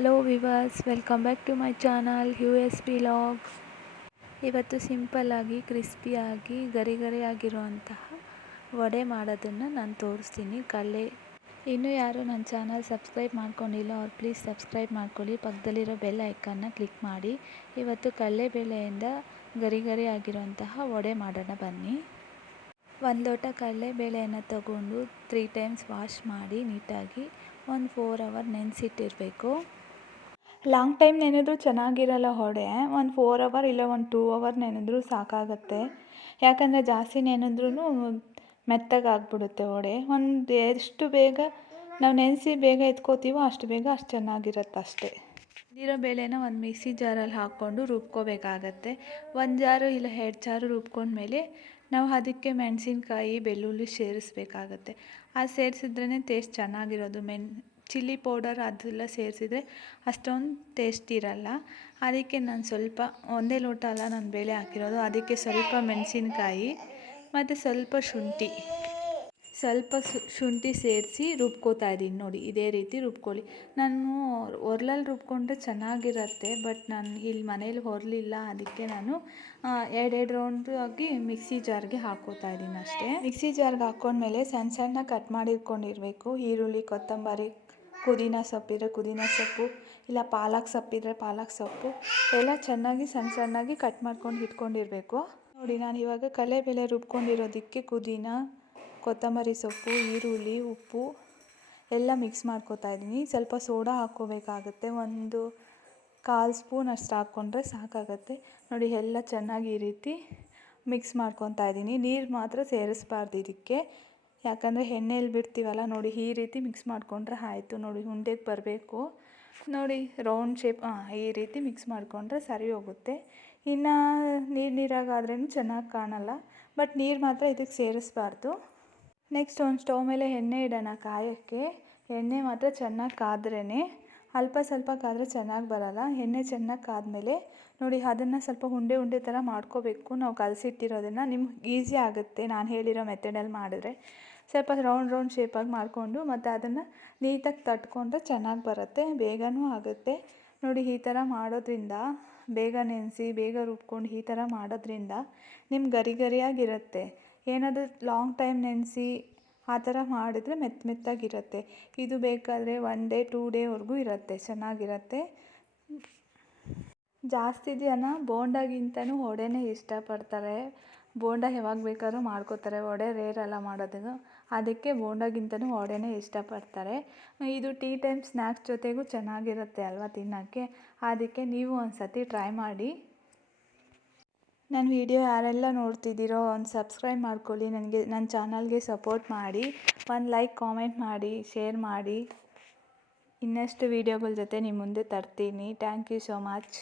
Hello viewers, welcome back to my channel USP logs. ಇವತ್ತು ಸಿಂಪಲ್ಲಾಗಿ ಕ್ರಿಸ್ಪಿಯಾಗಿ ಗರಿ ಗರಿಯಾಗಿರುವಂತಹ ವಡೆ ಮಾಡೋದನ್ನು ನಾನು ತೋರಿಸ್ತೀನಿ. ಇನ್ನೂ ಯಾರು ನನ್ನ ಚಾನಲ್ ಸಬ್ಸ್ಕ್ರೈಬ್ ಮಾಡ್ಕೊಂಡಿಲ್ಲ ಅವ್ರು ಪ್ಲೀಸ್ ಸಬ್ಸ್ಕ್ರೈಬ್ ಮಾಡ್ಕೊಳ್ಳಿ. ಪಕ್ಕದಲ್ಲಿರೋ ಬೆಲ್ ಐಕನ್ನ ಕ್ಲಿಕ್ ಮಾಡಿ. ಇವತ್ತು ಕಡಲೆಬೇಳೆಯಿಂದ ಗರಿ ಗರಿಯಾಗಿರುವಂತಹ ವಡೆ ಮಾಡೋಣ ಬನ್ನಿ. 1 ಲೋಟ ಕಡಲೆಬೇಳೆಯನ್ನು ತಗೊಂಡು 3 ಟೈಮ್ಸ್ ವಾಶ್ ಮಾಡಿ ನೀಟಾಗಿ 4 ಅವರ್ ನೆನೆಸಿಟ್ಟಿರಬೇಕು. ಲಾಂಗ್ ಟೈಮ್ ನೆನೆದ್ರೂ ಚೆನ್ನಾಗಿರಲ್ಲ ವಡೆ. 4 ಅವರ್ ಇಲ್ಲ 2 ಅವರ್ ನೆನೆದ್ರೂ ಸಾಕಾಗತ್ತೆ. ಯಾಕಂದರೆ ಜಾಸ್ತಿ ನೆನೆದ್ರೂ ಮೆತ್ತಗಾಗ್ಬಿಡುತ್ತೆ ವಡೆ. ಎಷ್ಟು ಬೇಗ ನಾವು ನೆನೆಸಿ ಬೇಗ ಎತ್ಕೋತೀವೋ ಅಷ್ಟು ಬೇಗ ಅಷ್ಟು ಚೆನ್ನಾಗಿರುತ್ತೆ ಅಷ್ಟೇ. ಇರೋ ಬೇಳೆನ ಒಂದು ಮಿಕ್ಸಿ ಜಾರಲ್ಲಿ ಹಾಕ್ಕೊಂಡು ರುಬ್ಕೋಬೇಕಾಗತ್ತೆ. 1 ಜಾರು ಇಲ್ಲ 2 ಜಾರು ರುಬ್ಕೊಂಡ್ಮೇಲೆ ನಾವು ಅದಕ್ಕೆ ಮೆಣಸಿನ್ಕಾಯಿ ಬೆಳ್ಳುಳ್ಳಿ ಸೇರಿಸ್ಬೇಕಾಗತ್ತೆ. ಅದು ಸೇರಿಸಿದ್ರೇ ಟೇಸ್ಟ್ ಚೆನ್ನಾಗಿರೋದು. ಚಿಲ್ಲಿ ಪೌಡರ್ ಅದೆಲ್ಲ ಸೇರಿಸಿದ್ರೆ ಅಷ್ಟೊಂದು ಟೇಸ್ಟ್ ಇರಲ್ಲ. ಅದಕ್ಕೆ ನಾನು ಸ್ವಲ್ಪ ಒಂದೇ ಲೋಟ ಅಲ್ಲ ನಾನು ಬೇಳೆ ಹಾಕಿರೋದು. ಅದಕ್ಕೆ ಸ್ವಲ್ಪ ಮೆಣಸಿನ್ಕಾಯಿ ಮತ್ತು ಸ್ವಲ್ಪ ಶುಂಠಿ ಸೇರಿಸಿ ರುಬ್ಕೋತಾ ಇದ್ದೀನಿ. ನೋಡಿ, ಇದೇ ರೀತಿ ರುಬ್ಕೊಳ್ಳಿ. ನಾನು ಒರ್ಲಲ್ಲಿ ರುಬ್ಕೊಂಡ್ರೆ ಚೆನ್ನಾಗಿರುತ್ತೆ, ಬಟ್ ನಾನು ಇಲ್ಲಿ ಮನೇಲಿ ಒರ್ಲಿಲ್ಲ. ಅದಕ್ಕೆ ನಾನು 2 ರೌಂಡ್ ಆಗಿ ಮಿಕ್ಸಿ ಜಾರ್ಗೆ ಹಾಕ್ಕೋತಾ ಇದ್ದೀನಿ ಅಷ್ಟೇ. ಮಿಕ್ಸಿ ಜಾರ್ಗೆ ಹಾಕ್ಕೊಂಡ್ಮೇಲೆ ಸಣ್ಣ ಕಟ್ ಮಾಡಿಟ್ಕೊಂಡಿರಬೇಕು. ಈರುಳ್ಳಿ, ಕೊತ್ತಂಬರಿ, ಪುದೀನ ಸೊಪ್ಪಿದ್ರೆ ಪುದೀನ ಸೊಪ್ಪು, ಇಲ್ಲ ಪಾಲಕ್ ಸೊಪ್ಪಿದ್ರೆ ಪಾಲಕ್ ಸೊಪ್ಪು ಎಲ್ಲ ಚೆನ್ನಾಗಿ ಸಣ್ಣಗೆ ಕಟ್ ಮಾಡ್ಕೊಂಡು ಇಟ್ಕೊಂಡಿರಬೇಕು. ನೋಡಿ, ನಾನು ಇವಾಗ ಕಡಲೆಬೇಳೆ ರುಬ್ಕೊಂಡಿರೋದಕ್ಕೆ ಪುದೀನ, ಕೊತ್ತಂಬರಿ ಸೊಪ್ಪು, ಈರುಳ್ಳಿ, ಉಪ್ಪು ಎಲ್ಲ ಮಿಕ್ಸ್ ಮಾಡ್ಕೋತಾ ಇದ್ದೀನಿ. ಸ್ವಲ್ಪ ಸೋಡಾ ಹಾಕ್ಕೋಬೇಕಾಗತ್ತೆ. 1/4 ಸ್ಪೂನ್ ಅಷ್ಟು ಹಾಕ್ಕೊಂಡ್ರೆ ಸಾಕಾಗತ್ತೆ. ನೋಡಿ, ಎಲ್ಲ ಚೆನ್ನಾಗಿ ಈ ರೀತಿ ಮಿಕ್ಸ್ ಮಾಡ್ಕೊತಾ ಇದ್ದೀನಿ. ನೀರು ಮಾತ್ರ ಸೇರಿಸ್ಬಾರ್ದು ಇದಕ್ಕೆ, ಯಾಕಂದರೆ ಎಣ್ಣೆಯಲ್ಲಿ ಬಿಡ್ತೀವಲ್ಲ. ನೋಡಿ, ಈ ರೀತಿ ಮಿಕ್ಸ್ ಮಾಡಿಕೊಂಡ್ರೆ ಆಯಿತು. ನೋಡಿ, ಉಂಡೆಗೆ ಬರಬೇಕು. ನೋಡಿ, ರೌಂಡ್ ಶೇಪ್ ಈ ರೀತಿ ಮಿಕ್ಸ್ ಮಾಡಿಕೊಂಡ್ರೆ ಸರಿ ಹೋಗುತ್ತೆ. ಇನ್ನು ನೀರಾಗಾದ್ರೂ ಚೆನ್ನಾಗಿ ಕಾಣಲ್ಲ, ಬಟ್ ನೀರು ಮಾತ್ರ ಇದಕ್ಕೆ ಸೇರಿಸ್ಬಾರ್ದು. ನೆಕ್ಸ್ಟ್ ಒಂದು ಸ್ಟವ್ ಮೇಲೆ ಎಣ್ಣೆ ಇಡೋಣ ಕಾಯೋಕ್ಕೆ. ಎಣ್ಣೆ ಮಾತ್ರ ಚೆನ್ನಾಗಿ ಕಾದ್ರೇ, ಸ್ವಲ್ಪ ಕಾದರೆ ಚೆನ್ನಾಗಿ ಬರಲ್ಲ. ಎಣ್ಣೆ ಚೆನ್ನಾಗಿ ಕಾದ್ಮೇಲೆ ನೋಡಿ, ಅದನ್ನು ಸ್ವಲ್ಪ ಉಂಡೆ ಥರ ಮಾಡ್ಕೋಬೇಕು. ನಾವು ಕಲಸಿಟ್ಟಿರೋದನ್ನು ನಿಮ್ಗೆ ಈಸಿ ಆಗುತ್ತೆ ನಾನು ಹೇಳಿರೋ ಮೆಥಡಲ್ಲಿ ಮಾಡಿದ್ರೆ. ಸ್ವಲ್ಪ ರೌಂಡ್ ಶೇಪಾಗಿ ಮಾಡಿಕೊಂಡು ಮತ್ತು ಅದನ್ನು ನೀಟಾಗಿ ತಟ್ಕೊಂಡ್ರೆ ಚೆನ್ನಾಗಿ ಬರುತ್ತೆ, ಬೇಗನೂ ಆಗುತ್ತೆ. ನೋಡಿ, ಈ ಥರ ಮಾಡೋದ್ರಿಂದ ಬೇಗ ನೆನೆಸಿ ಬೇಗ ರುಬ್ಕೊಂಡು ಈ ಥರ ಮಾಡೋದ್ರಿಂದ ನಿಮ್ಗೆ ಗರಿಯಾಗಿರುತ್ತೆ. ಏನಾದರೂ ಲಾಂಗ್ ಟೈಮ್ ನೆನೆಸಿ ಆ ಥರ ಮಾಡಿದ್ರೆ ಮೆತ್ತಗಿರುತ್ತೆ. ಇದು ಬೇಕಾದರೆ 1 ಡೇ 2 ಡೇವರೆಗೂ ಇರುತ್ತೆ, ಚೆನ್ನಾಗಿರುತ್ತೆ. ಜಾಸ್ತಿ ಜನ ಬೋಂಡಾಗಿಂತನೂ ವಡೆನೇ ಇಷ್ಟಪಡ್ತಾರೆ. ಬೋಂಡ ಯಾವಾಗ ಬೇಕಾದ್ರೂ ಮಾಡ್ಕೋತಾರೆ, ವಡೆ ರೇರಲ್ಲ ಮಾಡೋದು. ಅದಕ್ಕೆ ಬೋಂಡಾಗಿಂತನೂ ವಡೆನೇ ಇಷ್ಟಪಡ್ತಾರೆ. ಇದು ಟೀ ಟೈಮ್ ಸ್ನ್ಯಾಕ್ಸ್ ಜೊತೆಗೂ ಚೆನ್ನಾಗಿರುತ್ತೆ ಅಲ್ವಾ ತಿನ್ನೋಕ್ಕೆ. ಅದಕ್ಕೆ ನೀವು ಒಂದು ಸತಿ ಟ್ರೈ ಮಾಡಿ. ನನ್ನ ವಿಡಿಯೋ ಯಾರೆಲ್ಲ ನೋಡ್ತಿದ್ದೀರೋ ಒಂದು ಸಬ್ಸ್ಕ್ರೈಬ್ ಮಾಡ್ಕೊಳ್ಳಿ. ನನ್ನ ಚಾನಲ್ಗೆ ಸಪೋರ್ಟ್ ಮಾಡಿ. ಒಂದು ಲೈಕ್, ಕಾಮೆಂಟ್ ಮಾಡಿ, ಶೇರ್ ಮಾಡಿ. ಇನ್ನಷ್ಟು ವೀಡಿಯೋಗಳ ಜೊತೆ ನಿಮ್ಮ ಮುಂದೆ ತರ್ತೀನಿ. Thank you so much.